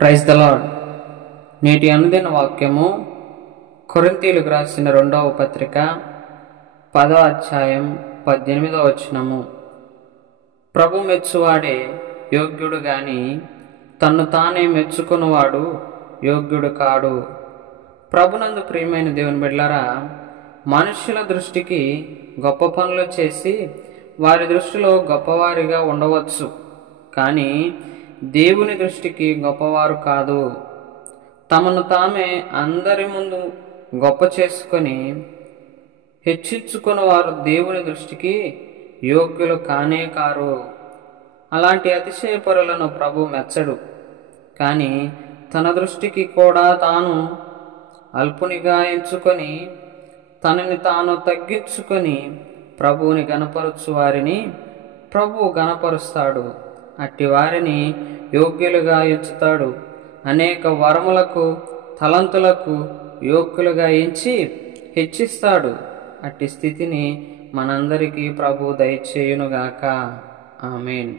Praise the lord. నేటి అనుదిన వాక్యము కొరింథీయులకు రాసిన 2వ పత్రిక 10వ అధ్యాయం 18వ వచనము. ప్రభు మెచ్చువాడే యోగ్యుడు గాని తన్ను తానే మెచ్చుకున్నవాడు యోగ్యుడు కాడు. ప్రభునందు ప్రియమైన దేవుని బిడ్డలారా, మనుషుల దృష్టికి గొప్ప పనులు చేసి వారి దృష్టిలో గొప్పవారిగా ఉండవచ్చు, కానీ దేవుని దృష్టికి గొప్పవారు కాదు. తమను తామే అందరి ముందు గొప్ప చేసుకొని హెచ్చించుకున్న వారు దేవుని దృష్టికి యోగ్యులు కానే కారు. అలాంటి అతిశయపరులను ప్రభు మెచ్చడు. కానీ తన దృష్టికి కూడా తాను అల్పునిగా ఎంచుకొని తనని తాను తగ్గించుకొని ప్రభువుని గణపరచు వారిని ప్రభు గణపరుస్తాడు. అట్టి వారిని యోగ్యులుగా ఎంచుతాడు. అనేక వరములకు తలంతులకు యోగ్యులుగా ఎంచి హెచ్చిస్తాడు. అట్టి స్థితిని మనందరికీ ప్రభు దయచేయునుగాక. ఆమేన్.